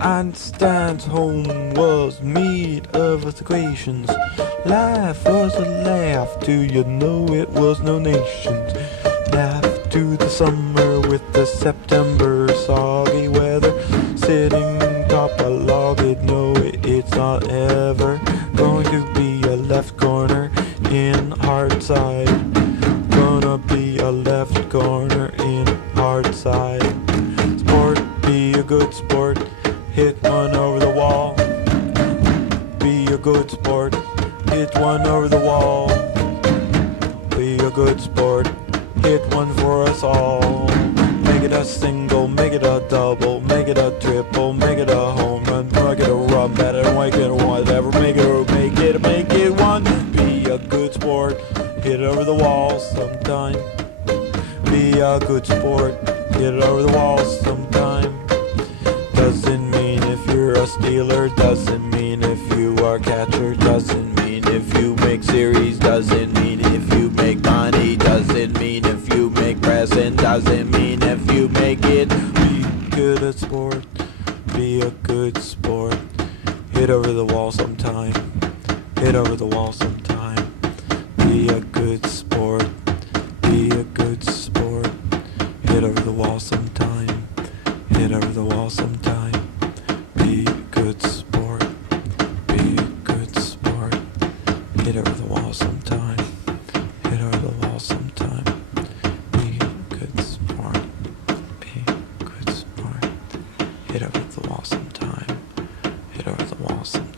Einstein's home was made of equations. Life was a laugh, do you know it was no nations? Laugh to the summer with the September soggy weather. Sitting top a log, it no, it's not ever going to be a left corner in hard side. Gonna be a left corner in hard side. Sport, be a good sport. Hit one over the wall. Be a good sport. Hit one over the wall. Be a good sport. Hit one for us all. Make it a single, make it a double, make it a triple, make it a home run, make it a run batter, make it a whatever, make it one. Be a good sport. Hit it over the wall sometime. Be a good sport. Hit it over the wall sometime. Doesn't mean if you're a Steeler, doesn't mean if you are catcher, doesn't mean if you make series, doesn't mean if you make money, doesn't mean if you make present, doesn't mean if you make it. Be good at sport, be a good sport. Hit over the wall sometime, hit over the wall sometime. Be a good sport, be a good sport. Hit over the wall sometime, hit over the wall sometime. Be a good sport, be a good sport. Hit over the wall sometime, hit over the wall sometime. Be a good sport, be a good sport. Hit over the wall sometime, hit over the wall sometime.